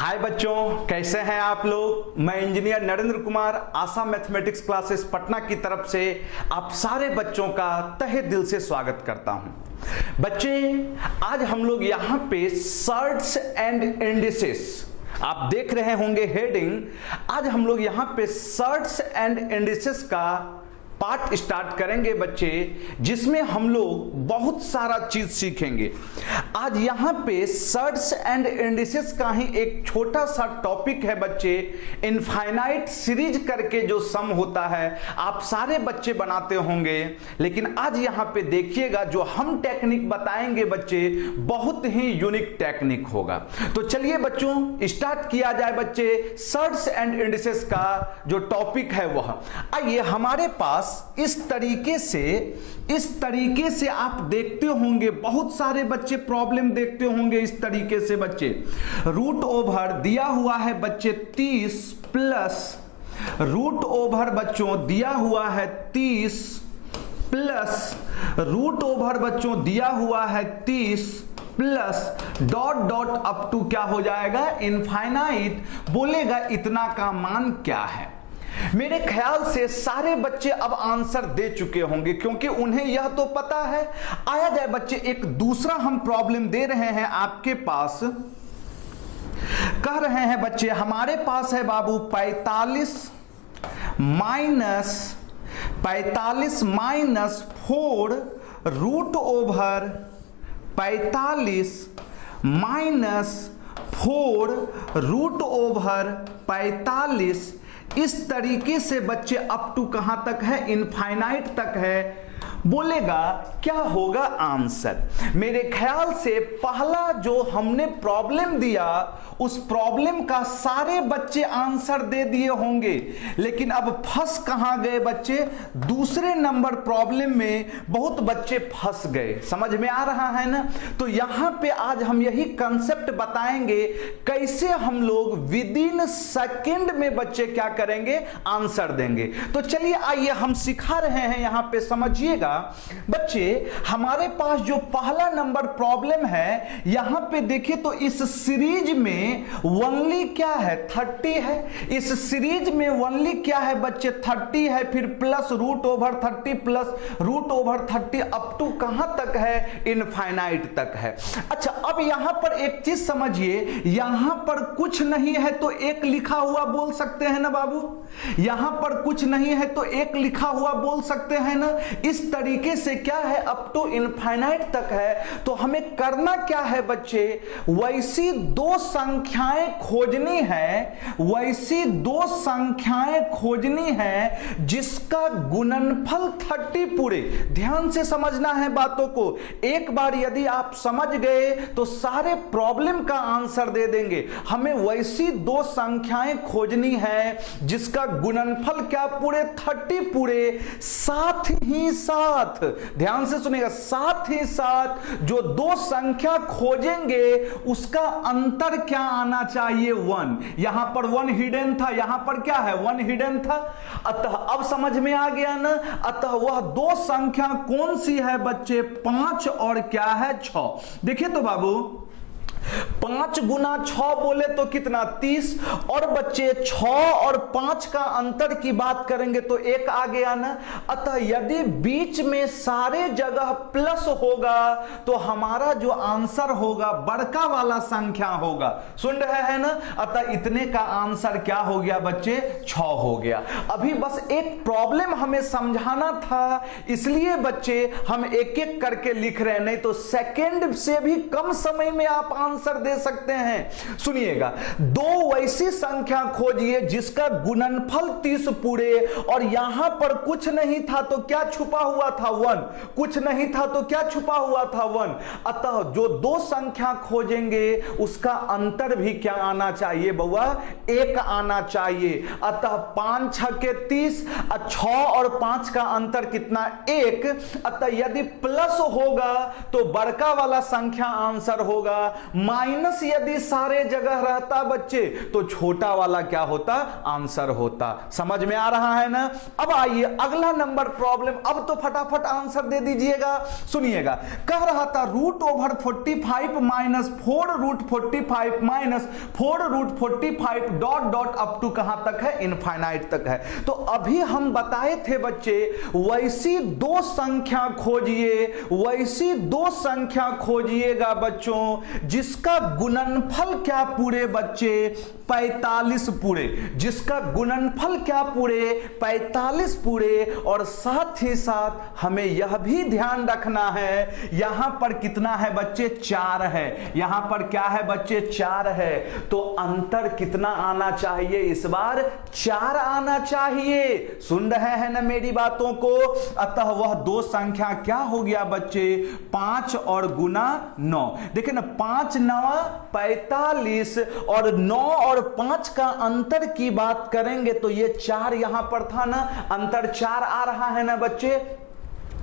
हाय बच्चों, कैसे हैं आप लोग। मैं इंजीनियर नरेंद्र कुमार आशा मैथमेटिक्स क्लासेस पटना की तरफ से आप सारे बच्चों का तहे दिल से स्वागत करता हूं। बच्चे, आज हम लोग यहां पे सर्ट्स एंड इंडिसेस, आप देख रहे होंगे हेडिंग। आज हम लोग यहां पे सर्ट्स एंड इंडिसेस का पार्ट स्टार्ट करेंगे बच्चे, जिसमें हम लोग बहुत सारा चीज सीखेंगे। आज यहां पे सर्ट्स एंड इंडिसेस का ही एक छोटा सा टॉपिक है बच्चे, इनफाइनाइट सीरीज करके जो सम होता है आप सारे बच्चे बनाते होंगे, लेकिन आज यहां पे देखिएगा जो हम टेक्निक बताएंगे बच्चे, बहुत ही यूनिक टेक्निक होगा। तो चलिए बच्चों स्टार्ट किया जाए बच्चे, सर्ट्स एंड इंडिसेस का जो टॉपिक है वह। आइए, हमारे पास इस तरीके से आप देखते होंगे, बहुत सारे बच्चे प्रॉब्लम देखते होंगे इस तरीके से बच्चे। रूट ओवर दिया हुआ है बच्चे 30 प्लस रूट ओवर बच्चों दिया हुआ है 30 प्लस रूट ओवर बच्चों दिया हुआ है 30 plus dot dot up to क्या हो जाएगा, इनफाइनाइट। बोलेगा इतना का मान क्या है। मेरे ख्याल से सारे बच्चे अब आंसर दे चुके होंगे, क्योंकि उन्हें यह तो पता है। आया जाए बच्चे, एक दूसरा हम प्रॉब्लम दे रहे हैं आपके पास। कह रहे हैं बच्चे हमारे पास है बाबू 45 minus 4 root over 45 minus 4 root over 45। इस तरीके से बच्चे अप टू कहां तक है, इनफाइनाइट तक है। बोलेगा क्या होगा आंसर। मेरे ख्याल से पहला जो हमने प्रॉब्लम दिया उस प्रॉब्लम का सारे बच्चे आंसर दे दिए होंगे, लेकिन अब फंस कहां गए बच्चे, दूसरे नंबर प्रॉब्लम में बहुत बच्चे फंस गए। समझ में आ रहा है ना। तो यहां पे आज हम यही कंसेप्ट बताएंगे, कैसे हम लोग विद इन सेकेंड में बच्चे क्या करेंगे, आंसर देंगे। तो चलिए आइए हम सिखा रहे हैं, यहां पे समझिएगा बच्चे। हमारे पास जो पहला नंबर प्रॉब्लम है, यहां पे देखिए तो इस सीरीज में ओनली क्या है, 30 है। इस सीरीज में ओनली क्या है बच्चे, 30 है, फिर plus root over 30 plus root over 30 up to कहां तक है, इनफाइनाइट तक है। अच्छा, अब यहां पर एक चीज समझिए, यहां पर कुछ नहीं है तो एक लिखा हुआ बोल सकते हैं ना बाबू। यहां पर कुछ नहीं है तो एक लिखा हुआ बोल सकते हैं ना। इस तरीके से क्या है, अप टू इनफाइनाइट तक है। तो हमें करना क्या है बच्चे, वैसी दो संख्याएं खोजनी है, वैसी दो संख्याएं खोजनी है जिसका गुणनफल 30 पूरे। ध्यान से समझना है बातों को। एक बार यदि आप समझ गए तो सारे प्रॉब्लम का आंसर दे देंगे। हमें वैसी दो संख्याएं खोजनी है जिसका गुणनफल क्या पूरे, 30 पूरे। साथ ही साथ, ध्यान से सुनिएगा, साथ ही साथ जो दो संख्या खोजेंगे उसका अंतर क्या आना चाहिए, 1। यहां पर 1 हिडन था, यहां पर क्या है, 1 हिडन था। अतः अब समझ में आ गया ना। अतः वह दो संख्या कौन सी है बच्चे, 5 और क्या है, 6। देखिए तो बाबू 5 गुना 6 बोले तो कितना, 30। और बच्चे 6 और 5 का अंतर की बात करेंगे तो 1 आ गया ना। अतः यदि बीच में सारे जगह प्लस होगा तो हमारा जो आंसर होगा बड़का वाला संख्या होगा। सुन रहे हैं ना। अतः इतने का आंसर क्या हो गया बच्चे, 6 हो गया। अभी बस एक प्रॉब्लम हमें समझाना था, इसलिए बच्चे हम एक एक करके लिख रहे हैं, नहीं तो सेकेंड से भी कम समय में आप आंसर दे सकते हैं। सुनिएगा, दो वैसी संख्या खोजिए जिसका गुणनफल 30 पूरे, और यहां पर कुछ नहीं था तो क्या छुपा हुआ था, 1। कुछ नहीं था तो क्या छुपा हुआ था, 1। अतः जो दो संख्या खोजेंगे उसका अंतर भी क्या आना चाहिए बउआ, 1 आना चाहिए। अतः 5 6 के 30, 6 और 5 का अंतर कितना, 1। अतः यदि प्लस होगा तो बड़का वाला संख्या आंसर होगा, माइनस यदि सारे जगह रहता बच्चे तो छोटा वाला क्या होता, आंसर होता। समझ में आ रहा है ना। अब आइए अगला नंबर प्रॉब्लम, अब तो फटाफट आंसर दे दीजिएगा। सुनिएगा, कह रहा था root over 45 minus 4 root 45 minus 4 root 45 dot dot up to कहां तक है, इनफाइनाइट तक है। तो अभी हम बताए थे बच्चे वैसी दो संख्या खोजिए, वैसी दो संख्या खोजिएगा बच्चों जिसका गुणनफल क्या पूरे बच्चे 45 पूरे, जिसका गुणनफल क्या पूरे 45 पूरे। और साथ ही साथ हमें यह भी ध्यान रखना है यहां पर कितना है बच्चे, 4 है। यहां पर क्या है बच्चे, 4 है। तो अंतर कितना आना चाहिए इस बार, 4 आना चाहिए। सुन रहे हैं ना मेरी बातों को। अतः वह दो संख्या क्या हो गया बच्चे, 5 और गुना 9। देखिए ना, 5 9 45 और 9 और 5 का अंतर की बात करेंगे तो ये 4 यहां पर था ना, अंतर 4 आ रहा है ना बच्चे।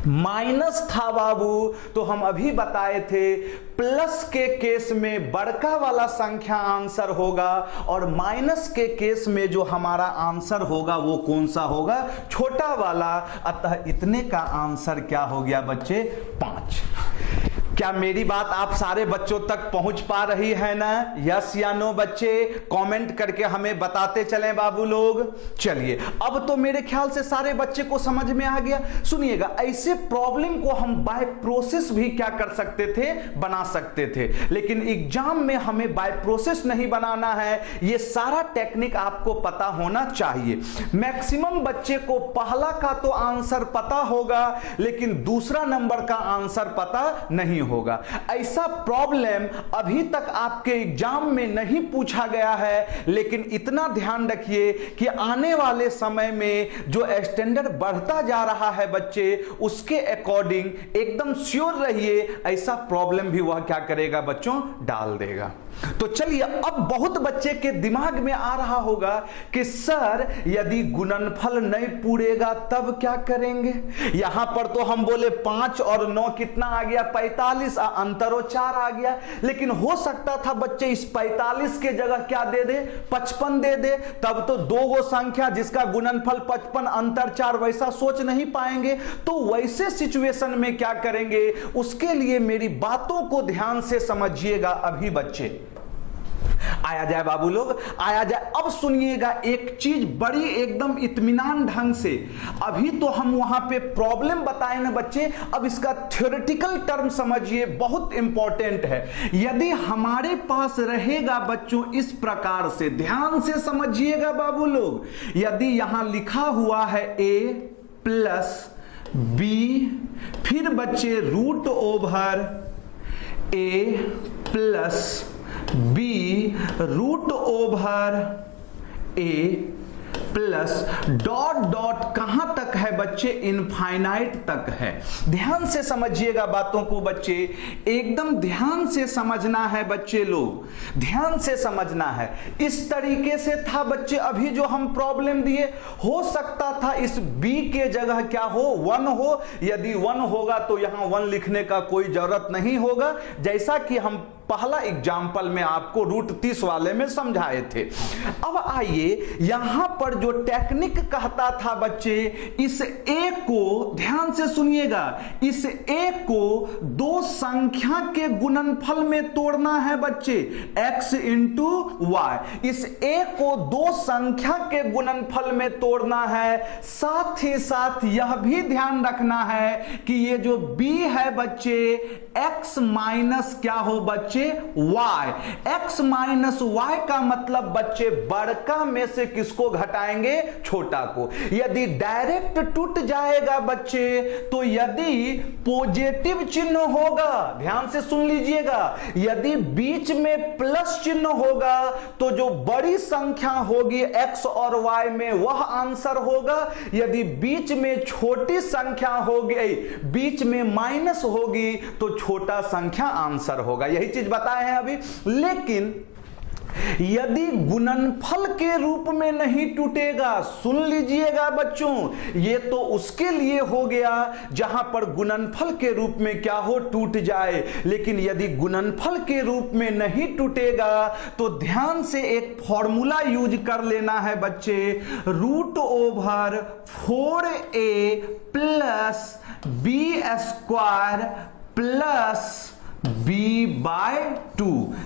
माइनस था बाबू, तो हम अभी बताए थे प्लस के केस में बड़का वाला संख्या आंसर होगा और माइनस के केस में जो हमारा आंसर होगा वो कौन सा होगा, छोटा वाला। अतः इतने का आंसर क्या हो गया बच्चे, 5। क्या मेरी बात आप सारे बच्चों तक पहुंच पा रही है ना, यस या नो बच्चे? कमेंट करके हमें बताते चलें बाबू लोग। चलिए, अब तो मेरे ख्याल से सारे बच्चे को समझ में आ गया। सुनिएगा, ऐसे प्रॉब्लम को हम बाय प्रोसेस भी क्या कर सकते थे, बना सकते थे, लेकिन एग्जाम में हमें बाय प्रोसेस नहीं बनाना है। ये सारा टेक्निक आपको पता होना चाहिए। मैक्सिमम बच्चे को पहला का तो आंसर पता होगा लेकिन दूसरा नंबर का आंसर पता नहीं होगा। ऐसा प्रॉब्लम अभी तक आपके एग्जाम में नहीं पूछा गया है, लेकिन इतना ध्यान रखिए कि आने वाले समय में जो स्टैंडर्ड बढ़ता जा रहा है बच्चे, उसके अकॉर्डिंग एकदम श्योर रहिए ऐसा प्रॉब्लम भी वह क्या करेगा बच्चों, डाल देगा। तो चलिए, अब बहुत बच्चे के दिमाग में आ रहा होगा कि सर यदि गुणनफल नहीं पूरेगा तब क्या करेंगे। यहां पर तो हम बोले 5 और 9 कितना आ गया, 45, अंतरो 4 आ गया। लेकिन हो सकता था बच्चे इस 45 के जगह क्या दे दे, 55 दे दे, तब तो दो गो संख्या जिसका गुणनफल 55 अंतर 4, वैसा सोच नहीं पाएंगे। तो वैसे सिचुएशन में क्या करेंगे, उसके लिए मेरी बातों को ध्यान से समझिएगा। अभी बच्चे आया जाए बाबू लोग, आया जाए। अब सुनिएगा एक चीज बड़ी एकदम इत्मीनान ढंग से। अभी तो हम वहां पे प्रॉब्लम बताए ना बच्चे, अब इसका थ्योरेटिकल टर्म समझिए, बहुत इंपॉर्टेंट है। यदि हमारे पास रहेगा बच्चों इस प्रकार से, ध्यान से समझिएगा बाबू लोग, यदि यहां लिखा हुआ है a प्लस बी, फिर बच्चे root over a plus B root over A plus dot dot कहां तक है बच्चे, इनफाइनाइट तक है। ध्यान से समझिएगा बातों को बच्चे, एकदम ध्यान से समझना है बच्चे लोग, ध्यान से समझना है। इस तरीके से था बच्चे अभी जो हम प्रॉब्लम दिए, हो सकता था इस b के जगह क्या हो, 1 हो। यदि 1 होगा तो यहां 1 लिखने का कोई जरूरत नहीं होगा, जैसा कि हम पहला एग्जाम्पल में आपको रूट 30 वाले में समझाए थे। अब आइए यहां पर जो टेक्निक कहता था बच्चे, इस a को ध्यान से सुनिएगा, इस a को दो संख्या के गुणनफल में तोड़ना है बच्चे, x इंटू वाई। इस a को दो संख्या के गुणनफल में तोड़ना है। साथ ही साथ यह भी ध्यान रखना है कि ये जो b है बच्चे, x माइनस क्या हो बच्चे, y। x माइनस y का मतलब बच्चे बड़का में से किसको घटाएंगे, छोटा को। यदि डायरेक्ट टूट जाएगा बच्चे, तो यदि पॉजिटिव चिन्ह होगा, ध्यान से सुन लीजिएगा, यदि बीच में प्लस चिन्ह होगा तो जो बड़ी संख्या होगी x और y में वह आंसर होगा। यदि बीच में छोटी संख्या होगी, बीच में माइनस होगी, तो छोटा संख्या आंसर होगा। यही चीज बताए हैं अभी। लेकिन यदि गुणनफल के रूप में नहीं टूटेगा, सुन लीजिएगा बच्चों, ये तो उसके लिए हो गया जहां पर गुणनफल के रूप में क्या हो, टूट जाए। लेकिन यदि गुणनफल के रूप में नहीं टूटेगा तो ध्यान से एक फॉर्मूला यूज कर लेना है बच्चे, √4a plus B square plus b/2।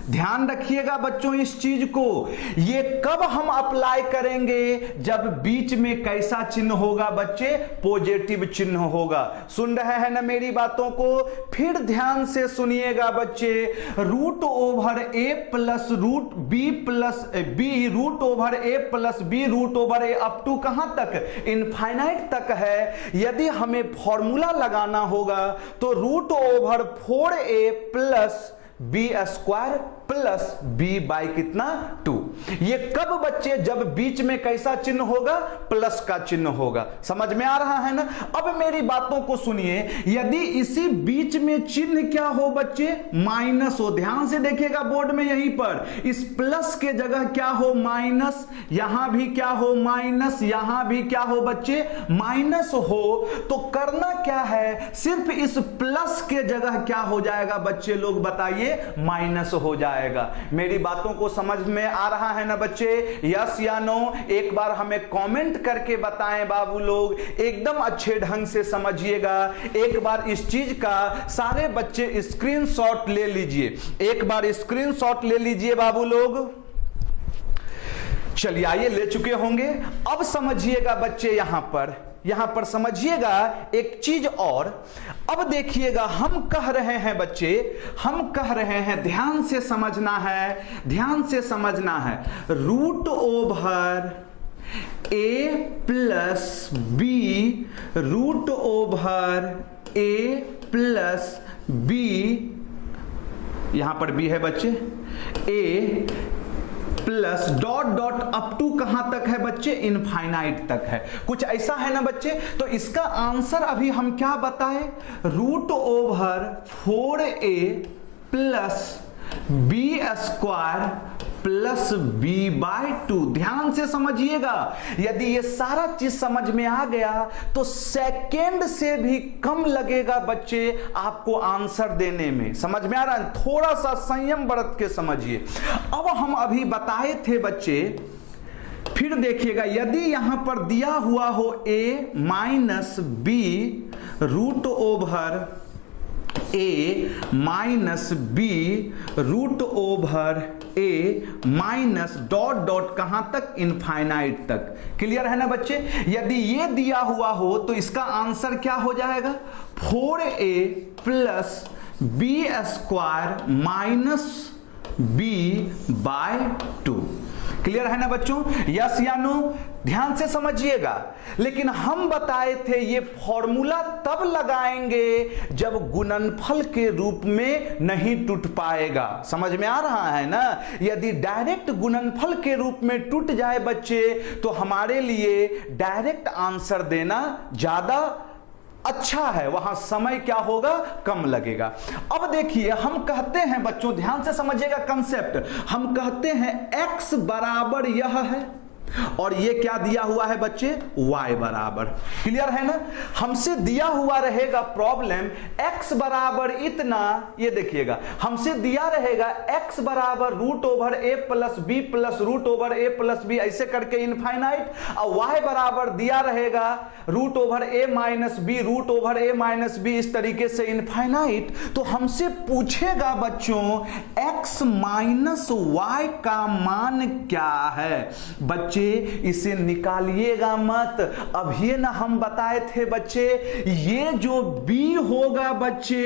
ध्यान रखिएगा बच्चों इस चीज को। ये कब हम अप्लाई करेंगे, जब बीच में कैसा चिन्ह होगा बच्चे, पॉजिटिव चिन्ह होगा। सुन रहे हैं ना मेरी बातों को, फिर ध्यान से सुनिएगा बच्चे। √a plus √b plus b, √a plus b √a up to कहां तक, इनफाइनाइट तक है। यदि हमें फॉर्मूला लगाना होगा तो √4a plus B square plus b/कितना, 2। ये कब बच्चे, जब बीच में कैसा चिन्ह होगा, प्लस का चिन्ह होगा। समझ में आ रहा है ना। अब मेरी बातों को सुनिए, यदि इसी बीच में चिन्ह क्या हो बच्चे, माइनस हो। ध्यान से देखिएगा बोर्ड में, यहीं पर इस प्लस के जगह क्या हो, माइनस, यहां भी क्या हो, माइनस, यहां भी क्या हो बच्चे, माइनस हो। तो करना क्या है, सिर्फ इस प्लस के जगह क्या हो जाएगा बच्चे, लोग बताइए, माइनस हो जाएगा। मेरी बातों को समझ में आ रहा है ना बच्चे, यस या नो, एक बार हमें कमेंट करके बताएं बाबू लोग, एकदम अच्छे ढंग से समझिएगा। एक बार इस चीज का सारे बच्चे स्क्रीनशॉट ले लीजिए, एक बार स्क्रीनशॉट ले लीजिए बाबू लोग। चलिए आइए, ले चुके होंगे। अब समझिएगा बच्चे, यहां पर समझिएगा एक चीज और। अब देखिएगा, हम कह रहे हैं बच्चे, हम कह रहे हैं, ध्यान से समझना है, ध्यान से समझना है, √a plus b √a plus b, यहां पर b है बच्चे, a plus dot dot up to कहां तक है बच्चे, इनफाइनाइट तक है। कुछ ऐसा है ना बच्चे। तो इसका आंसर अभी हम क्या बताएं, √4a plus B square plus b/2। ध्यान से समझिएगा, यदि ये सारा चीज समझ में आ गया तो सेकेंड से भी कम लगेगा बच्चे आपको आंसर देने में। समझ में आ रहा है, थोड़ा सा संयम बरत के समझिए। अब हम अभी बताए थे बच्चे, फिर देखिएगा, यदि यहां पर दिया हुआ हो a minus b √a minus b √a minus dot dot कहां तक, इनफाइनाइट तक। क्लियर है ना बच्चे। यदि ये दिया हुआ हो तो इसका आंसर क्या हो जाएगा, 4a plus b square minus b/2। Clear है ना बच्चों, यस या नो। ध्यान से समझिएगा। लेकिन हम बताए थे ये फॉर्मूला तब लगाएंगे जब गुणनफल के रूप में नहीं टूट पाएगा। समझ में आ रहा है ना। यदि डायरेक्ट गुणनफल के रूप में टूट जाए बच्चे तो हमारे लिए डायरेक्ट आंसर देना ज्यादा अच्छा है, वहां समय क्या होगा, कम लगेगा। अब देखिए, हम कहते हैं बच्चों, ध्यान से समझिएगा कंसेप्ट, हम कहते हैं x बराबर यह है और ये क्या दिया हुआ है बच्चे, y बराबर। क्लियर है ना। हमसे दिया हुआ रहेगा प्रॉब्लम x बराबर इतना, ये देखिएगा हमसे दिया रहेगा x बराबर √a plus b plus √a plus b, ऐसे करके इनफाइनाइट, और y बराबर दिया रहेगा √a minus b √a minus b, इस तरीके से इनफाइनाइट। तो हमसे पूछेगा बच्चों x माइनस y का मान क्या है। बच्चे इसे निकालिएगा मत, अभी ना हम बताए थे बच्चे, ये जो b होगा बच्चे,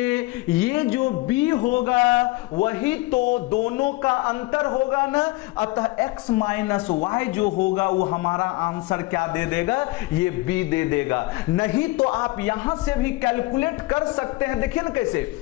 ये जो b होगा वही तो दोनों का अंतर होगा ना। अतः x माइनस y जो होगा वो हमारा आंसर क्या दे देगा, ये b दे देगा। नहीं तो आप यहां से भी कैलकुलेट कर सकते हैं। देखिए ना कैसे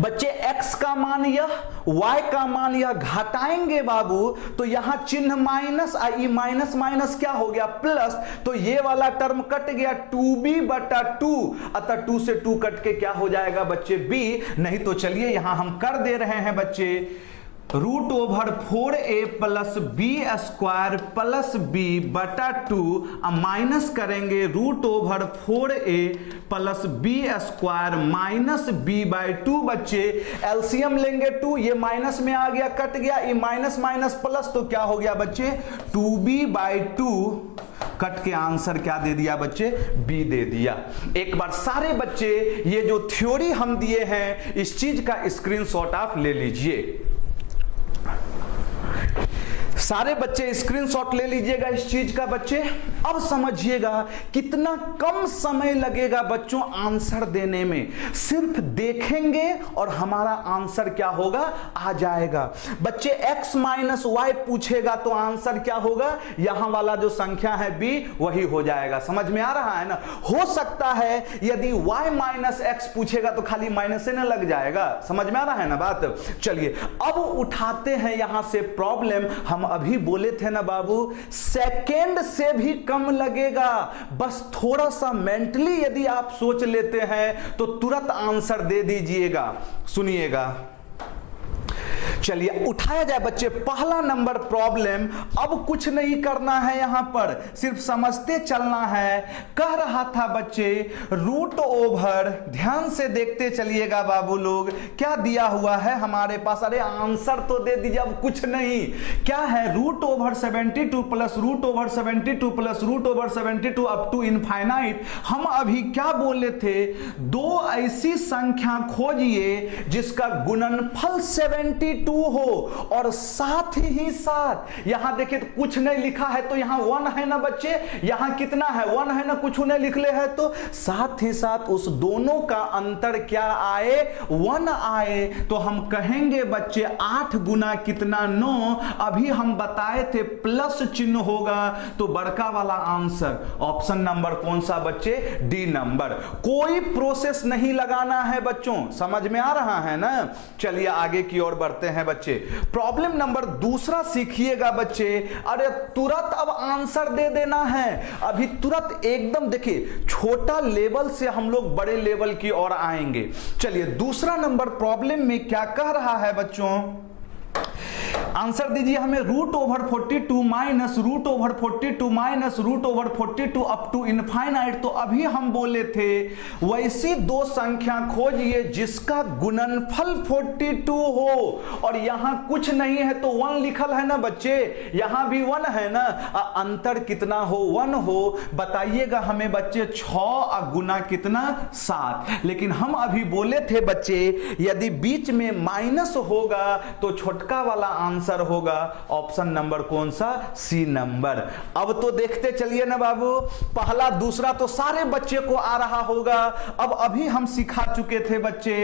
बच्चे, x का मान यह, y का मान यह, घटाएंगे बाबू तो यहां चिन्ह माइनस, आई माइनस माइनस क्या हो गया, प्लस। तो ये वाला टर्म कट गया, 2b/2, अतः 2 से 2 कट के क्या हो जाएगा बच्चे, b। नहीं तो चलिए यहां हम कर दे रहे हैं बच्चे, root over 4a plus B square plus B बटा 2 माइनस करेंगे root over 4a plus B square minus B by 2। बच्चे एलसीएम लेंगे 2, ये माइनस में आ गया, कट गया, ये माइनस माइनस प्लस, तो क्या हो गया बच्चे 2b बाई 2, कट के आंसर क्या दे दिया बच्चे बी दे दिया। एक बार सारे बच्चे ये जो थ्योरी हम दिए हैं इस चीज का स्क्रीनशॉट आप ले लीजिए, सारे बच्चे स्क्रीनशॉट ले लीजिएगा इस चीज का बच्चे। अब समझिएगा कितना कम समय लगेगा बच्चों आंसर देने में, सिर्फ देखेंगे और हमारा आंसर क्या होगा आ जाएगा। बच्चे x माइनस वाई पूछेगा तो आंसर क्या होगा, यहां वाला जो संख्या है b वही हो जाएगा। समझ में आ रहा है ना। हो सकता है यदि y माइनस एक्स पूछेगा तो खाली माइनस से ना लग जाएगा। समझ में आ रहा है ना बात। चलिए अब उठाते हैं यहां से प्रॉब्लम। हम अभी बोले थे ना बाबू सेकेंड से भी कम लगेगा, बस थोड़ा सा मेंटली यदि आप सोच लेते हैं तो तुरंत आंसर दे दीजिएगा। सुनिएगा, चलिए उठाया जाए बच्चे पहला नंबर प्रॉब्लम। अब कुछ नहीं करना है, यहां पर सिर्फ समझते चलना है। कह रहा था बच्चे रूट ओवर, ध्यान से देखते चलिएगा बाबू लोग, क्या दिया हुआ है हमारे पास। अरे आंसर तो दे दीजिए, अब कुछ नहीं। क्या है root over 72 plus root over 72 plus root over 72 up to infinite. हम अभी क्या बोले थे, दो ऐसी संख्या खोजिए जिसका गुणनफल 72 हो और साथ ही साथ यहां देखिए तो कुछ नहीं लिखा है तो यहां 1 है ना बच्चे, यहां कितना है 1 है ना, कुछ नहीं लिख ले है तो साथ ही साथ उस दोनों का अंतर क्या आए 1 आए। तो हम कहेंगे बच्चे 8 गुना कितना 9। अभी हम बताए थे प्लस चिन्ह होगा तो बड़का वाला आंसर ऑप्शन नंबर कौन सा बच्चे डी नंबर। कोई प्रोसेस नहीं लगाना है बच्चों, समझ में आ रहा है ना। चलिए आगे की ओर बढ़ते हैं बच्चे। प्रॉब्लम नंबर दूसरा सीखिएगा बच्चे। अरे तुरंत अब आंसर दे देना है, अभी तुरंत एकदम देखिए छोटा लेवल से हम लोग बड़े लेवल की ओर आएंगे। चलिए दूसरा नंबर प्रॉब्लम में क्या कह रहा है बच्चों, आंसर दीजिए हमें root over 42 minus root over 42 minus root over 42 up to infinite. तो अभी हम बोले थे वैसी दो संख्या खोजिए जिसका गुणनफल 42 हो और यहां कुछ नहीं है तो 1 लिखल है ना बच्चे, यहां भी 1 है ना। अंतर कितना हो 1 हो। बताइएगा हमें बच्चे 6 गुना कितना 7। लेकिन हम अभी बोले थे बच्चे यदि बीच में माइनस होगा तो छोटका वाला आंसर होगा ऑप्शन नंबर कौन सा सी नंबर। अब तो देखते चलिए ना बाबू, पहला दूसरा तो सारे बच्चे को आ रहा होगा। अब अभी हम सिखा चुके थे बच्चे,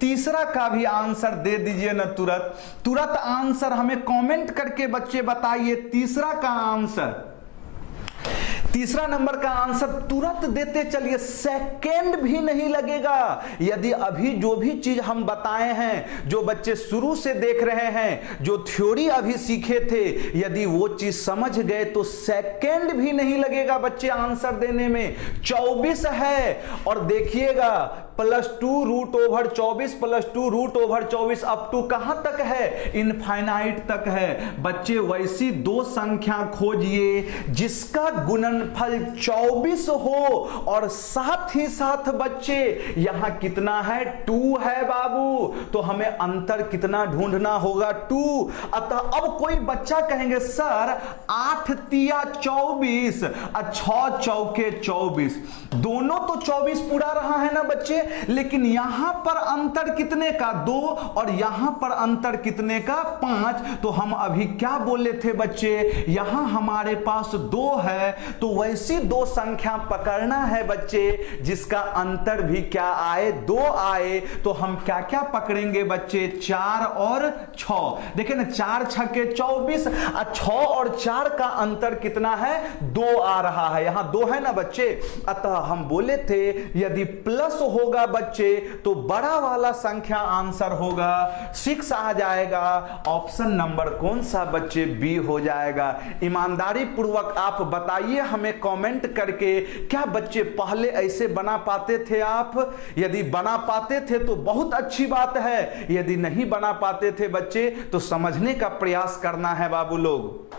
तीसरा का भी आंसर दे दीजिए ना तुरंत आंसर हमें कमेंट करके बच्चे बताइए तीसरा का आंसर। तीसरा नंबर का आंसर तुरंत देते चलिए, सेकेंड भी नहीं लगेगा। यदि अभी जो भी चीज हम बताए हैं, जो बच्चे शुरू से देख रहे हैं, जो थ्योरी अभी सीखे थे, यदि वो चीज समझ गए तो सेकेंड भी नहीं लगेगा बच्चे आंसर देने में। 24 है और देखिएगा +2 root over 24 +2 root over 24 up to कहां तक है इनफाइनाइट तक है। बच्चे वैसी दो संख्या खोजिए जिसका गुणनफल 24 हो और साथ ही साथ बच्चे यहां कितना है 2 है बाबू। तो हमें अंतर कितना ढूंढना होगा 2। अतः अब कोई बच्चा कहेंगे सर 8 तिया 24 और 6 चौके 24, दोनों तो 24 पूरा रहा है ना बच्चे, लेकिन यहां पर अंतर कितने का 2 और यहां पर अंतर कितने का 5। तो हम अभी क्या बोले थे बच्चे, यहां हमारे पास 2 है तो वैसी दो संख्या पकड़ना है बच्चे जिसका अंतर भी क्या आए 2 आए। तो हम क्या क्या पकड़ेंगे बच्चे 4 और 6। देखिए ना 4 छक्के 24 और 6 और 4 का अंतर कितना है 2 आ रहा है, यहां 2 है ना बच्चे। अतः हम बोले थे यदि प्लस होगा होगा बच्चे तो बड़ा वाला संख्या आंसर होगा 6 आ जाएगा। ऑप्शन नंबर कौन सा बच्चे बी हो जाएगा। ईमानदारी पूर्वक आप बताइए हमें कमेंट करके, क्या बच्चे पहले ऐसे बना पाते थे आप? यदि बना पाते थे तो बहुत अच्छी बात है, यदि नहीं बना पाते थे बच्चे तो समझने का प्रयास करना है बाबू लोग।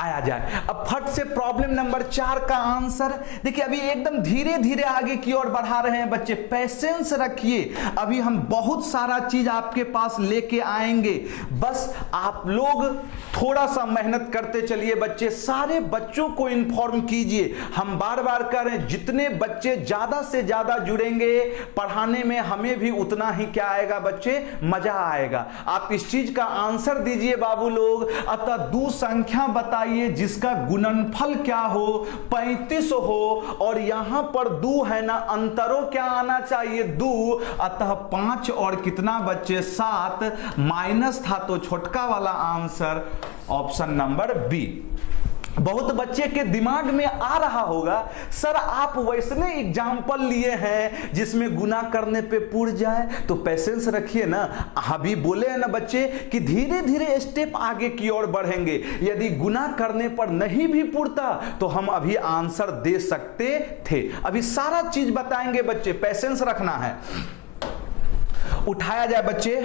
आया जाए अब फट से प्रॉब्लम नंबर 4 का आंसर। देखिए अभी एकदम धीरे धीरे आगे की ओर बढ़ा रहे हैं बच्चे, पेशेंस रखिए, अभी हम बहुत सारा चीज आपके पास लेके आएंगे, बस आप लोग थोड़ा सा मेहनत करते चलिए बच्चे। सारे बच्चों को इन्फॉर्म कीजिए, हम बार बार कर रहे हैं, जितने बच्चे ज्यादा से ज्यादा जुड़ेंगे पढ़ाने में हमें भी उतना ही क्या आएगा बच्चे, मजा आएगा। आप इस चीज का आंसर दीजिए बाबू लोग। अतः दो संख्या बताइए जिसका गुणनफल क्या हो 35 हो, और यहां पर 2 है ना, अंतरों क्या आना चाहिए 2, अतः 5 और कितना बच्चे 7, माइनस था तो छोटका वाला आंसर ऑप्शन नंबर बी। बहुत बच्चे के दिमाग में आ रहा होगा सर आप वैसने एग्जाम्पल लिए हैं जिसमें गुना करने पे पुर जाए, तो पेशेंस रखिए ना। अभी बोले हैं ना बच्चे कि धीरे धीरे स्टेप आगे की ओर बढ़ेंगे, यदि गुना करने पर नहीं भी पुरता तो हम अभी आंसर दे सकते थे। अभी सारा चीज बताएंगे बच्चे, पेशेंस रखना है। उठाया जाए बच्चे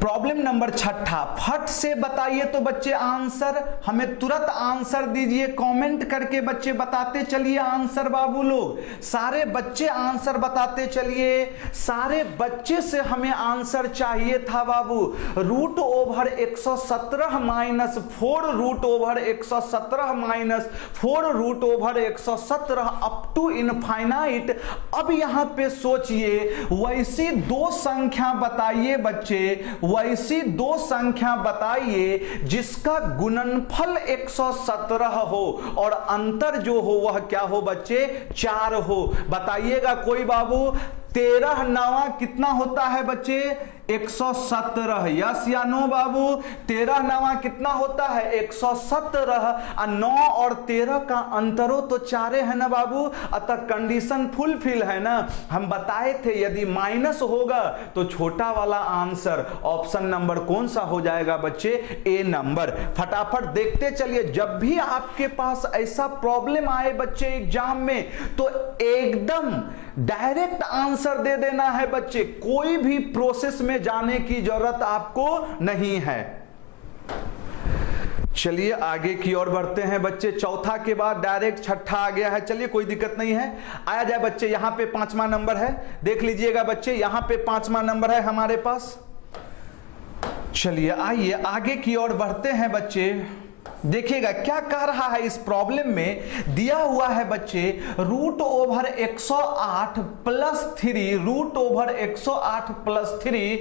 प्रॉब्लम नंबर 6, फट से बताइए तो बच्चे आंसर, हमें तुरंत आंसर दीजिए, कमेंट करके बच्चे बताते चलिए आंसर बाबू लोग। सारे बच्चे आंसर बताते चलिए, सारे बच्चे से हमें आंसर चाहिए था बाबू। Root over 117 minus 4 root over 117 minus 4 root over 117 up to infinite. अब यहां पे सोचिए वैसी दो संख्या बताइए बच्चे, वैसी दो संख्या बताइए जिसका गुणनफल 117 हो और अंतर जो हो वह क्या हो बच्चे 4 हो। बताइएगा कोई बाबू। 13 9 कितना होता है बच्चे 117, यस या नो बाबू। 13 9 कितना होता है 117, 9 और 13 का अंतरो तो 4 है ना बाबू, अतः कंडीशन फुलफिल है ना। हम बताए थे यदि माइनस होगा तो छोटा वाला आंसर ऑप्शन नंबर कौन सा हो जाएगा बच्चे, ए नंबर। फटाफट देखते चलिए, जब भी आपके पास ऐसा प्रॉब्लम आए बच्चे एग्जाम में तो एकदम डायरेक्ट आंसर दे देना है बच्चे, कोई भी प्रोसेस में जाने की जरूरत आपको नहीं है। चलिए आगे की ओर बढ़ते हैं बच्चे, चौथा के बाद डायरेक्ट छठा आ गया है, चलिए कोई दिक्कत नहीं है। आया जाए बच्चे, यहां पे 5वां नंबर है, देख लीजिएगा बच्चे, यहां पे 5वां नंबर है हमारे पास। चलिए आइए आगे की ओर बढ़ते हैं बच्चे। देखिएगा क्या कह रहा है इस प्रॉब्लम में, दिया हुआ है बच्चे root over 108 plus 3, root over 108 plus 3,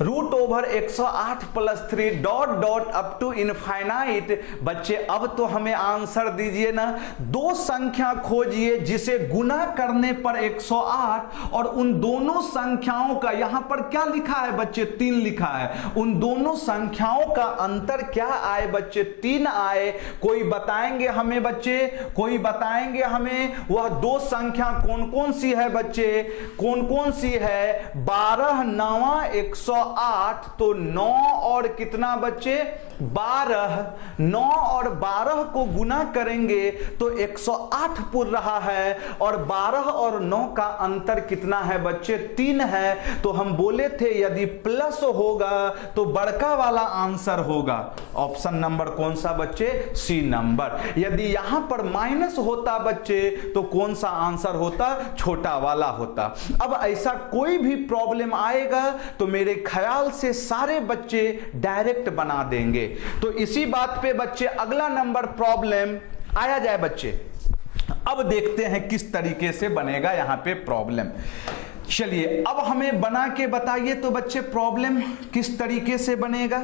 root over 108 plus 3 dot dot up to infinite. बच्चे अब तो हमें आंसर दीजिए ना, दो संख्या खोजिए जिसे गुना करने पर 108 और उन दोनों संख्याओं का, यहां पर क्या लिखा है बच्चे 3 लिखा है, उन दोनों संख्याओं का अंतर क्या आए बच्चे 3 आए। कोई बताएंगे हमें बच्चे, कोई बताएंगे हमें वह दो संख्या कौन कौन सी है बच्चे, कौन कौन सी है। 12 9 108, तो 9 और कितना बच्चे 12, 9 और 12 को गुना करेंगे तो 108 पुर रहा है, और 12 और 9 का अंतर कितना है बच्चे 3 है। तो हम बोले थे यदि प्लस होगा तो बड़का वाला आंसर होगा ऑप्शन नंबर कौन सा बच्चे, सी नंबर। यदि यहां पर माइनस होता बच्चे तो कौन सा आंसर होता, छोटा वाला होता। अब ऐसा कोई भी प्रॉब्लम आएगा तो मेरे ख्याल से सारे बच्चे डायरेक्ट बना देंगे। तो इसी बात पे बच्चे अगला नंबर प्रॉब्लम आया जाए बच्चे। अब देखते हैं किस तरीके से बनेगा यहां पे प्रॉब्लम। चलिए अब हमें बना के बताइए तो बच्चे प्रॉब्लम किस तरीके से बनेगा।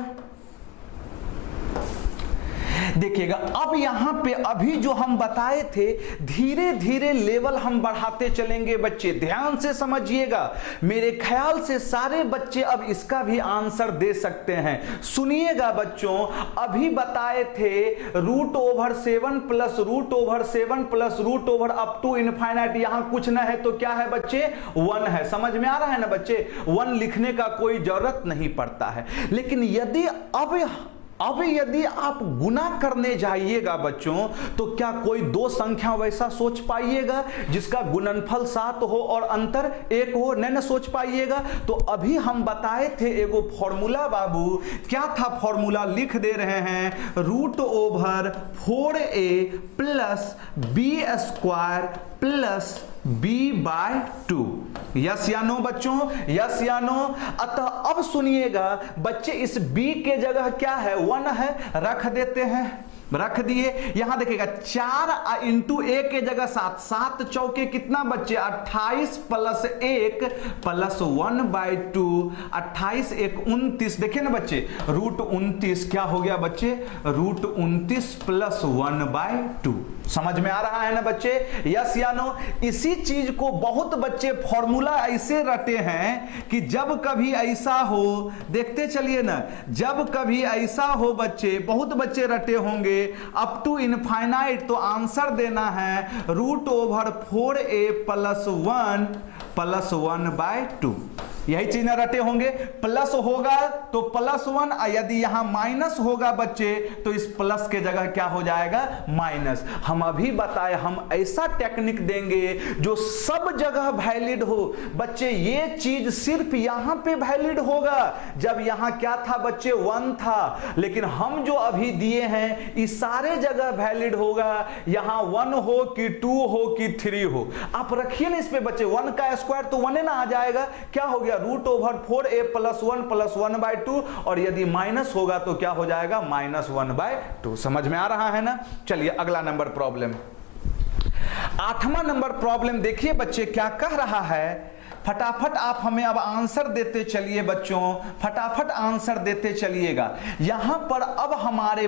देखिएगा अब यहां पे अभी जो हम बताए थे धीरे धीरे लेवल हम बढ़ाते चलेंगे बच्चे, ध्यान से समझिएगा। मेरे ख्याल से सारे बच्चे अब इसका भी आंसर दे सकते हैं। सुनिएगा बच्चों, अभी बताए थे √7 plus √7 plus √ up to infinite, यहां कुछ ना है तो क्या है बच्चे 1 है। समझ में आ रहा है ना बच्चे, 1 लिखने का कोई जरूरत नहीं पड़ता है। लेकिन यदि अब यदि आप गुना करने जाइएगा बच्चों तो क्या कोई दो संख्या वैसा सोच पाइएगा जिसका गुणनफल 7 हो और अंतर 1 हो? नहीं सोच पाइएगा। तो अभी हम बताए थे एगो फॉर्मूला बाबू, क्या था फॉर्मूला, लिख दे रहे हैं √4a plus b² plus b/2। Yes या नो बच्चों, यस या नो? अतः अब सुनिएगा बच्चे, इस b के जगह क्या है 1 है, रख देते हैं, रख दिए। यहां देखिएगा 4 इंटू a के जगह 7, 7 चौके कितना बच्चे 28 प्लस 1 प्लस 1/2, 28 1 29। देखिए ना बच्चे √29 क्या हो गया बच्चे, √29 प्लस 1/2। समझ में आ रहा है ना बच्चे, यस या नो? इसी चीज को बहुत बच्चे फॉर्मूला ऐसे रटे हैं कि जब कभी ऐसा हो, देखते चलिए ना, जब कभी ऐसा हो बच्चे, बहुत बच्चे रटे होंगे अप टू इनफाइनाइट, तो आंसर देना है √4a प्लस 1 प्लस 1/2। यही चीज ना रटे होंगे। प्लस होगा तो प्लस 1, यदि यहां माइनस होगा बच्चे तो इस प्लस के जगह क्या हो जाएगा माइनस। हम अभी बताए हम ऐसा टेक्निक देंगे जो सब जगह वैलिड हो बच्चे। ये चीज सिर्फ यहां पे वैलिड होगा जब यहां क्या था बच्चे 1 था, लेकिन हम जो अभी दिए हैं इस सारे जगह वैलिड होगा, यहां 1 हो कि 2 हो कि 3 हो। आप रखिए ना इस पे बच्चे, 1 का स्क्वायर तो 1 ना आ जाएगा, क्या हो गया √4a प्लस 1 प्लस 1/2, और यदि माइनस होगा तो क्या हो जाएगा -1/2। समझ में आ रहा है ना? चलिए अगला नंबर प्रॉब्लम, 8वां नंबर प्रॉब्लम देखिए बच्चे क्या कह रहा है। फटाफट आप हमें अब आंसर देते चलिए बच्चों, फटाफट आंसर देते चलिएगा। यहां पर अब हमारे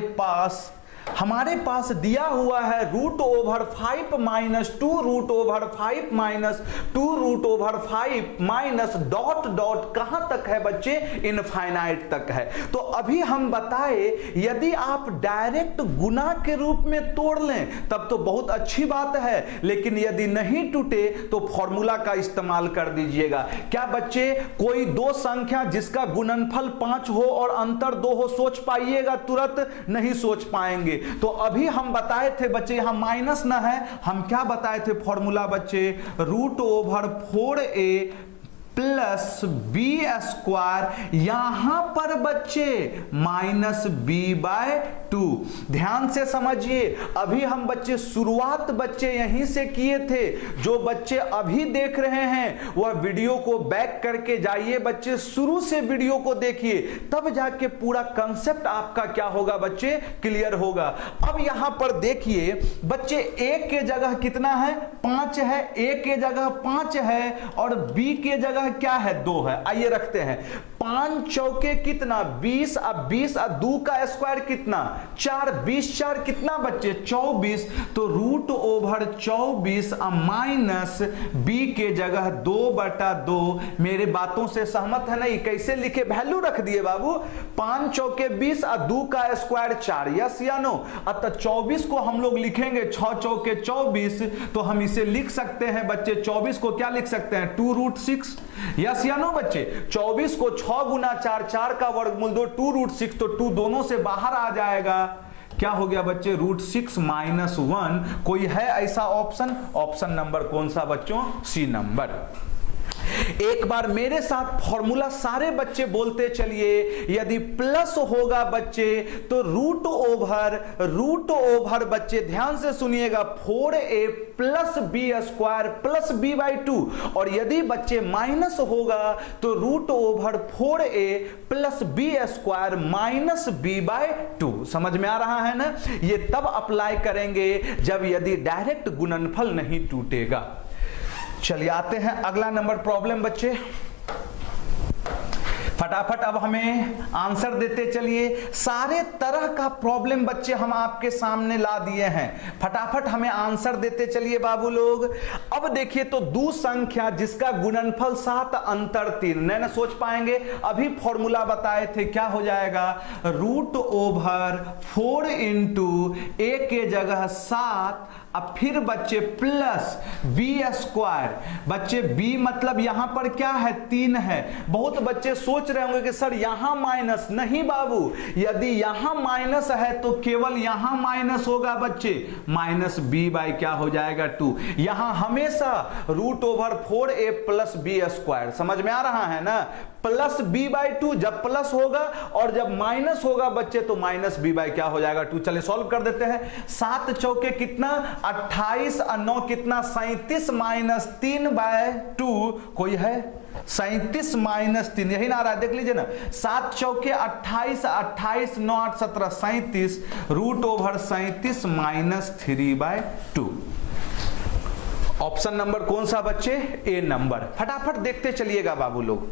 पास दिया हुआ है √5 minus 2√5 minus 2√5 minus dot dot कहां तक है बच्चे, इनफाइनाइट तक है। तो अभी हम बताए यदि आप डायरेक्ट गुना के रूप में तोड़ लें तब तो बहुत अच्छी बात है, लेकिन यदि नहीं टूटे तो फॉर्मूला का इस्तेमाल कर दीजिएगा। क्या बच्चे कोई दो संख्या जिसका गुणनफल 5 हो और अंतर 2 हो सोच पाइएगा? तुरंत नहीं सोच पाएंगे। तो अभी हम बताए थे बच्चे यहां माइनस ना है, हम क्या बताए थे फॉर्मूला बच्चे, √4a प्लस b², यहां पर बच्चे -b/2। ध्यान से समझिए, अभी हम बच्चे शुरुआत बच्चे यहीं से किए थे। जो बच्चे अभी देख रहे हैं वह वीडियो को बैक करके जाइए बच्चे, शुरू से वीडियो को देखिए, तब जाके पूरा कंसेप्ट आपका क्या होगा बच्चे, क्लियर होगा। अब यहां पर देखिए बच्चे a के जगह कितना है 5 है, a के जगह 5 है और b के जगह क्या है 2 है। आइए रखते हैं, 5 चौके कितना 20, अब 20 और 2 का स्क्वायर कितना 4, 20 4 कितना बच्चे 24, तो √24 माइनस b के जगह 2/2। मेरे बातों से सहमत है नहीं? कैसे लिखे, वैल्यू रख दिए बाबू, 5 चौके 20 और 2 का स्क्वायर 4, यस या नो? अतः 24 को हम लोग लिखेंगे 6 चौके 24, तो हम इसे लिख सकते हैं बच्चे, 24 को क्या लिख सकते हैं 2√6, यस या नो बच्चे? 24 को 6 गुना 4, 4 का वर्गमूल 2, 2√6, तो 2 दोनों से बाहर आ जाएगा। क्या हो गया बच्चे √6 माइनस 1। कोई है ऐसा ऑप्शन? ऑप्शन नंबर कौन सा बच्चों? C number. एक बार मेरे साथ फॉर्मूला सारे बच्चे बोलते चलिए। यदि प्लस होगा बच्चे तो रूट ओवर बच्चे ध्यान से सुनिएगा 4a plus b² plus b/2, और यदि बच्चे माइनस होगा तो √4a plus b² minus b/2। समझ में आ रहा है ना? ये तब अप्लाई करेंगे जब यदि डायरेक्ट गुणनफल नहीं टूटेगा। चलिए आते हैं अगला नंबर प्रॉब्लम बच्चे। फटाफट अब हमें आंसर देते चलिए। सारे तरह का प्रॉब्लम बच्चे हम आपके सामने ला दिए हैं, फटाफट हमें आंसर देते चलिए बाबू लोग। अब देखिए तो दो संख्या जिसका गुणनफल 7 अंतर 3, नहीं ना सोच पाएंगे, अभी फॉर्मूला बताए थे, क्या हो जाएगा √4 इंटू a के जगह 7, अब फिर बच्चे प्लस b²। बच्चे b मतलब यहां पर क्या है 3 है। बहुत बच्चे सोच रहे होंगे कि सर यहां माइनस, नहीं बाबू, यदि यहां माइनस है तो केवल यहां माइनस होगा बच्चे, माइनस b बाई क्या हो जाएगा 2। यहां हमेशा √4a प्लस b², समझ में आ रहा है ना, प्लस b/2 जब प्लस होगा और जब माइनस होगा बच्चे तो माइनस b बाई क्या हो जाएगा 2। चलिए सॉल्व कर देते हैं। 7 चौके कितना 28 और 9 कितना 37 माइनस 3/2, कोई है 37 माइनस 3, यही ना आ रहा है, देख लीजिए ना। 7 चौके 28, 28 9 8 17 37, √37 माइनस 3/2। ऑप्शन नंबर कौन सा बच्चे, ए नंबर। फटाफट देखते चलिएगा बाबू लोग।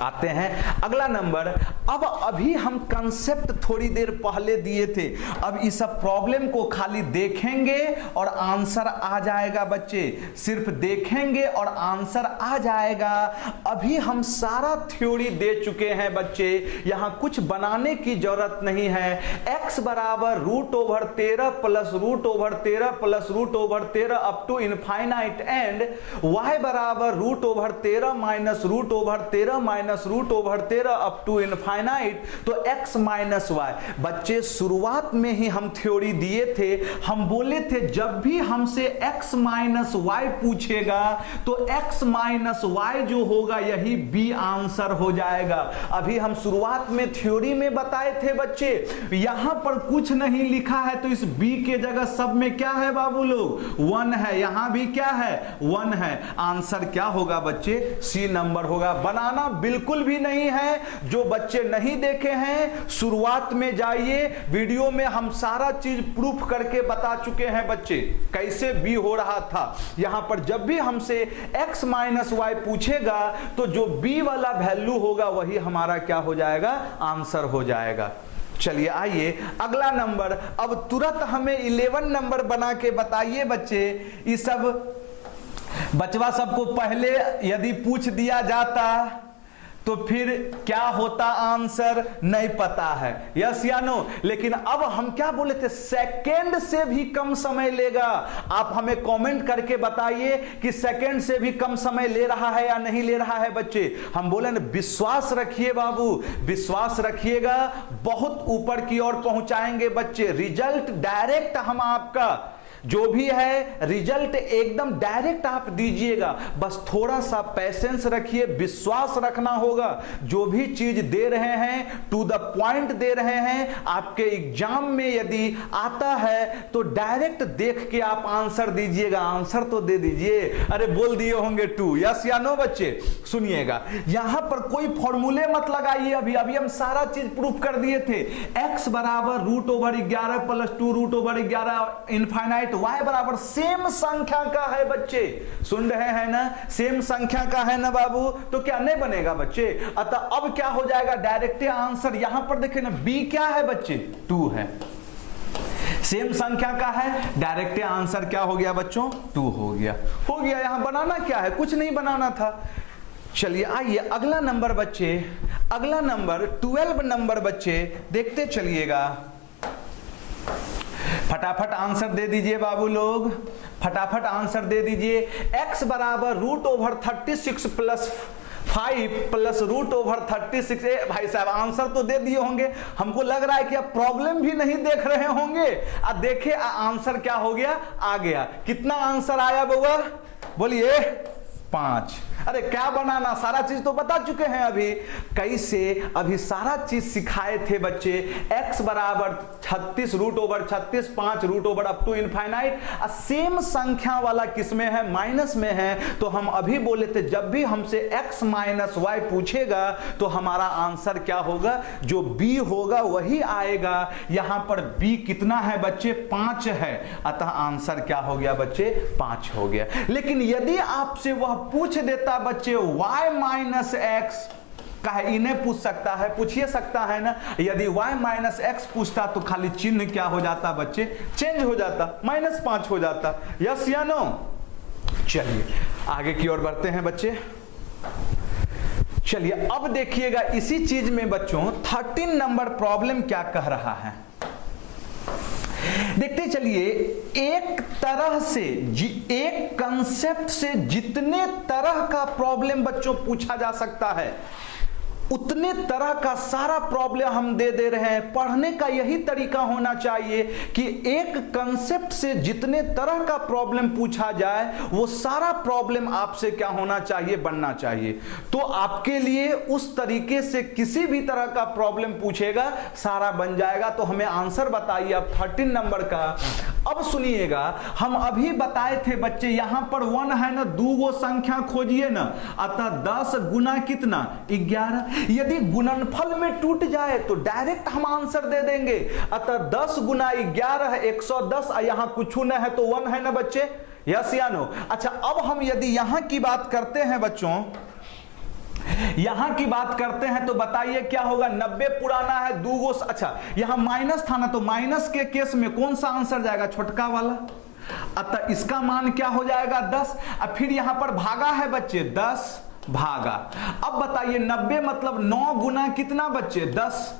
आते हैं अगला नंबर। अब अभी हम कंसेप्ट थोड़ी देर पहले दिए थे, अब इस प्रॉब्लम को खाली देखेंगे और आंसर आ जाएगा बच्चे, सिर्फ देखेंगे और आंसर आ जाएगा। अभी हम सारा थ्योरी दे चुके हैं बच्चे, यहां कुछ बनाने की जरूरत नहीं है। x बराबर √13 plus √13 plus √13 up to infinite and y बराबर √13 minus √13 minus √13 up to infinite, तो x माइनस वाई। बच्चे शुरुआत में ही हम थ्योरी दिए थे, हम बोले थे जब भी हमसे x माइनस वाई पूछेगा तो x माइनस वाई जो होगा यही b आंसर हो जाएगा। अभी हम शुरुआत में थ्योरी में बताए थे बच्चे, यहां पर कुछ नहीं लिखा है तो इस b के जगह सब में क्या है बाबू लोग 1 है, यहां भी क्या है 1 है। आंसर क्या होगा बच्चे, सी नंबर होगा। बनाना बिल्कुल भी नहीं है। जो बच्चे नहीं देखे हैं शुरुआत में जाइए, वीडियो में हम सारा चीज प्रूफ करके बता चुके हैं बच्चे, कैसे बी हो रहा था। यहां पर जब भी हमसे x माइनस वाई पूछेगा तो जो b वाला वैल्यू होगा वही हमारा क्या हो जाएगा, आंसर हो जाएगा। चलिए आइए अगला नंबर। अब तुरंत हमें 11 नंबर बना के बताइए बच्चे। ये सब बचवा सबको पहले यदि पूछ दिया जाता तो फिर क्या होता, आंसर नहीं पता है, यस या नो। लेकिन अब हम क्या बोले थे, सेकंड से भी कम समय लेगा। आप हमें कमेंट करके बताइए कि सेकंड से भी कम समय ले रहा है या नहीं ले रहा है बच्चे। हम बोले ना विश्वास रखिए बाबू, विश्वास रखिएगा, बहुत ऊपर की ओर पहुंचाएंगे बच्चे। रिजल्ट डायरेक्ट हम आपका जो भी है रिजल्ट एकदम डायरेक्ट आप दीजिएगा, बस थोड़ा सा पेशेंस रखिए, विश्वास रखना होगा। जो भी चीज दे रहे हैं टू द पॉइंट दे रहे हैं। आपके एग्जाम में यदि आता है तो डायरेक्ट देख के आप आंसर दीजिएगा, आंसर तो दे दीजिए। अरे बोल दिए होंगे 2, यस या नो बच्चे। सुनिएगा, यहां पर कोई फॉर्मूले मत लगाइए, अभी हम सारा चीज प्रूफ कर दिए थे। x बराबर √11 प्लस 2 √11 इनफाइनाइट, y बराबर सेम संख्या का है बच्चे, सुन रहे हैं ना, सेम संख्या का है ना बाबू, तो क्या नहीं बनेगा बच्चे। अतः अब क्या हो जाएगा, डायरेक्ट आंसर। यहां पर देखिए ना b क्या है बच्चे 2 है, सेम संख्या का है, डायरेक्ट आंसर क्या हो गया बच्चों 2 हो गया। यहां बनाना क्या है, कुछ नहीं बनाना था। चलिए आइए अगला नंबर बच्चे, अगला नंबर 12 नंबर बच्चे देखते चलिएगा। फटाफट आंसर दे दीजिए बाबू लोग, फटाफट आंसर दे दीजिए। x बराबर √36 प्लस 5 प्लस √36। भाई साहब आंसर तो दे दिए होंगे, हमको लग रहा है कि आप प्रॉब्लम भी नहीं देख रहे होंगे। अब देखिए आंसर क्या हो गया, आ गया। कितना आंसर आया बउआ, बोलिए 5। अरे क्या बनाना, सारा चीज तो बता चुके हैं। अभी कैसे, अभी सारा चीज सिखाए थे बच्चे। x बराबर 36 √36 5 √ अप टू इनफाइनाइट। सेम संख्या वाला किसमें है, माइनस में है। तो हम अभी बोले थे जब भी हमसे x माइनस वाई पूछेगा तो हमारा आंसर क्या होगा, जो b होगा वही आएगा। यहां पर b कितना है बच्चे 5 है, अतः आंसर क्या हो गया बच्चे 5 हो गया। लेकिन यदि आपसे वह पूछ देता बच्चे y माइनस x इन्हें पूछ सकता है, पूछिए सकता है ना। यदि y माइनस एक्स पूछता तो खाली चिन्ह क्या हो जाता बच्चे, चेंज हो जाता, -5 हो जाता। यस या नो। चलिए आगे की ओर बढ़ते हैं बच्चे। चलिए अब देखिएगा इसी चीज में बच्चों 13 नंबर प्रॉब्लम क्या कह रहा है, देखते चलिए। एक तरह से एक कंसेप्ट से जितने तरह का प्रॉब्लम बच्चों पूछा जा सकता है उतने तरह का सारा प्रॉब्लम हम दे रहे हैं। पढ़ने का यही तरीका होना चाहिए कि एक कंसेप्ट से जितने तरह का प्रॉब्लम पूछा जाए वो सारा प्रॉब्लम आपसे क्या होना चाहिए, बनना चाहिए। तो आपके लिए उस तरीके से किसी भी तरह का प्रॉब्लम पूछेगा सारा बन जाएगा। तो हमें आंसर बताइए अब 13 नंबर का। अब सुनिएगा, हम अभी बताए थे बच्चे यहां पर 1 है ना, 2 संख्या खोजिए ना, अतः 10 गुना कितना 11। यदि गुणनफल में टूट जाए तो डायरेक्ट हम आंसर दे देंगे, अतः 10 गुना 11 110, यहां कुछ न है तो 1 है ना बच्चे, यस या नो। अच्छा अब हम यदि यहां की बात करते हैं बच्चों, यहां की बात करते हैं तो बताइए क्या होगा, 90 पुराना है, 2 अच्छा यहां माइनस था ना, तो माइनस के केस में कौन सा आंसर जाएगा, छोटका वाला। अतः इसका मान क्या हो जाएगा 10। अब फिर यहां पर भागा है बच्चे, 10 भागा। अब बताइए 90 मतलब 9 गुना कितना बच्चे 10,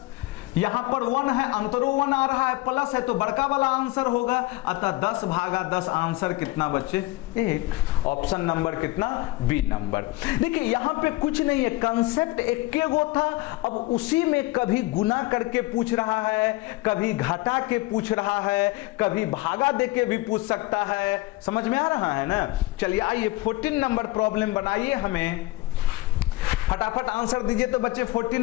यहां पर 1 है, अंतरो 1 आ रहा है, प्लस है तो बड़का वाला आंसर होगा। अतः 10 भागा 10 आंसर कितना बच्चे 1। ऑप्शन नंबर कितना, बी नंबर। देखिए यहां पे कुछ नहीं है, कंसेप्ट एक गो था, अब उसी में कभी गुना करके पूछ रहा है, कभी घटा के पूछ रहा है, कभी भागा दे के भी पूछ सकता है। समझ में आ रहा है ना। चलिए आइए 14 नंबर प्रॉब्लम बनाइए, हमें फटाफट आंसर दीजिए तो बच्चे 14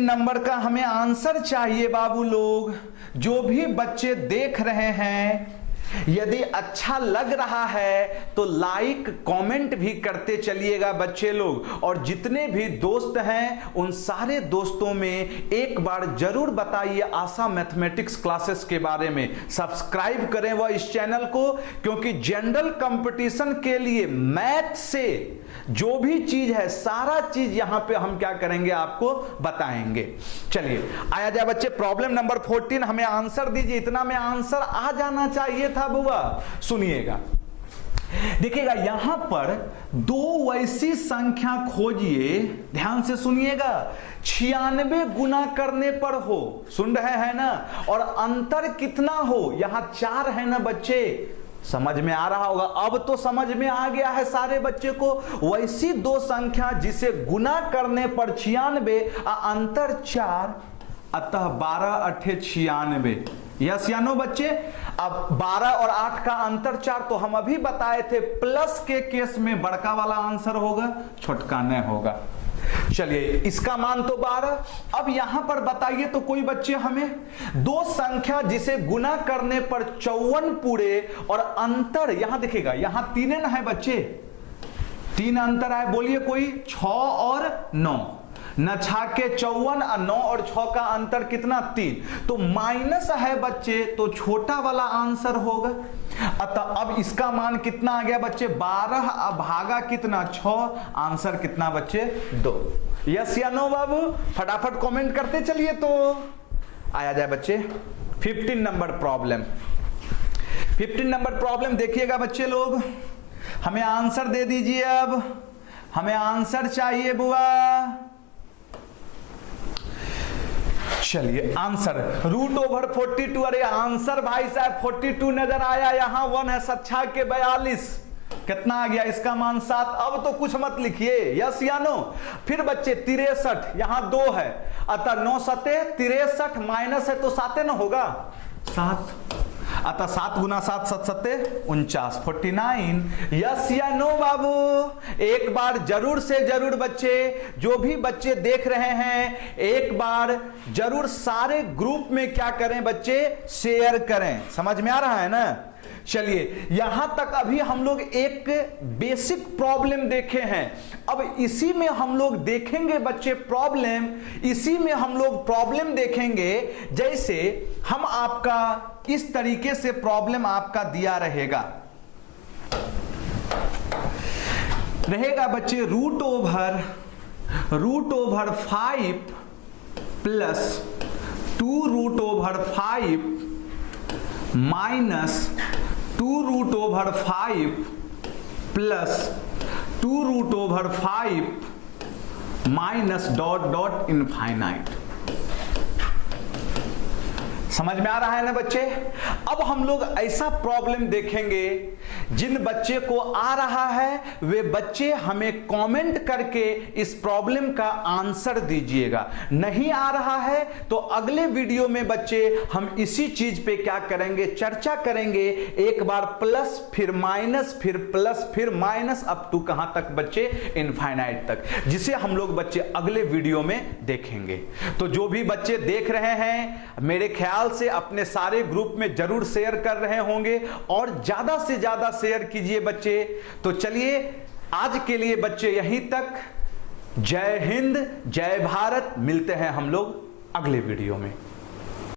नंबर का हमें आंसर चाहिए बाबू लोग। जो भी बच्चे देख रहे हैं यदि अच्छा लग रहा है तो लाइक कमेंट भी करते चलिएगा बच्चे लोग, और जितने भी दोस्त हैं उन सारे दोस्तों में एक बार जरूर बताइए आशा मैथमेटिक्स क्लासेस के बारे में। सब्सक्राइब करें वह इस चैनल को, क्योंकि जनरल कंपटीशन के लिए मैथ से जो भी चीज है सारा चीज यहां पे हम क्या करेंगे आपको बताएंगे। चलिए आया जाए बच्चे प्रॉब्लम नंबर 14, हमें आंसर दीजिए। इतना में आंसर आ जाना चाहिए था बुआ। सुनिएगा, देखिएगा यहां पर 2 वैसी संख्या खोजिए, ध्यान से सुनिएगा, 96 गुना करने पर हो, सुन रहे हैं ना, और अंतर कितना हो, यहां 4 है ना बच्चे। समझ में आ रहा होगा, अब तो समझ में आ गया है सारे बच्चे को। वैसी 2 संख्या जिसे गुना करने पर 96 अंतर 4, अतः 12 8 96। यस या नो बच्चे। अब 12 और 8 का अंतर 4, तो हम अभी बताए थे प्लस के केस में बड़का वाला आंसर होगा, छोटका नहीं होगा। चलिए इसका मान तो 12। अब यहां पर बताइए तो कोई बच्चे हमें 2 संख्या जिसे गुना करने पर 54 पूरे और अंतर, यहां देखिएगा यहां 3 न है बच्चे, 3 अंतर है, बोलिए कोई 6 और 9, न 6 के 54 और 9 और 6 का अंतर कितना 3, तो माइनस है बच्चे, तो छोटा वाला आंसर होगा। अतः अब इसका मान कितना आ गया बच्चे 12, अब भागा कितना 6, आंसर कितना बच्चे 2। यस या नो बाबू, फटाफट कमेंट करते चलिए। तो आया जाए बच्चे 15 नंबर प्रॉब्लम। 15 नंबर प्रॉब्लम देखिएगा बच्चे लोग, हमें आंसर दे दीजिए। अब हमें आंसर चाहिए बुआ। चलिए आंसर √42। अरे आंसर भाई साहब 42 नजर आया, यहां 1 है, 7 के 42, कितना आ गया इसका मान 7। अब तो कुछ मत लिखिए, यस या नो। फिर बच्चे 63, यहां 2 है, अतः 9 7 63, माइनस है तो 7 न होगा 7, अतः 7 गुना 7 7 7 49 49। यस या नो बाबू। एक बार जरूर से जरूर बच्चे, जो भी बच्चे देख रहे हैं एक बार जरूर सारे ग्रुप में क्या करें बच्चे, शेयर करें। समझ में आ रहा है ना। चलिए यहां तक अभी हम लोग एक बेसिक प्रॉब्लम देखे हैं। अब इसी में हम लोग देखेंगे बच्चे प्रॉब्लम, इसी में हम लोग प्रॉब्लम देखेंगे। जैसे हम आपका इस तरीके से प्रॉब्लम आपका दिया रहेगा, रहेगा बच्चे root over 5 plus 2√5 minus 2√5 plus 2√5 minus dot infinite. समझ में आ रहा है ना बच्चे? अब हम लोग ऐसा प्रॉब्लम देखेंगे, जिन बच्चे को आ रहा है वे बच्चे हमें कमेंट करके इस प्रॉब्लम का आंसर दीजिएगा। नहीं आ रहा है तो अगले वीडियो में बच्चे हम इसी चीज पे क्या करेंगे, चर्चा करेंगे। एक बार प्लस फिर माइनस फिर प्लस फिर माइनस अप टू कहां तक बच्चे, इनफाइनाइट तक, जिसे हम लोग बच्चे अगले वीडियो में देखेंगे। तो जो भी बच्चे देख रहे हैं मेरे ख्याल से अपने सारे ग्रुप में जरूर शेयर कर रहे होंगे और ज्यादा से ज्यादा शेयर कीजिए बच्चे। तो चलिए आज के लिए बच्चे यहीं तक। जय हिंद, जय भारत। मिलते हैं हम लोग अगले वीडियो में।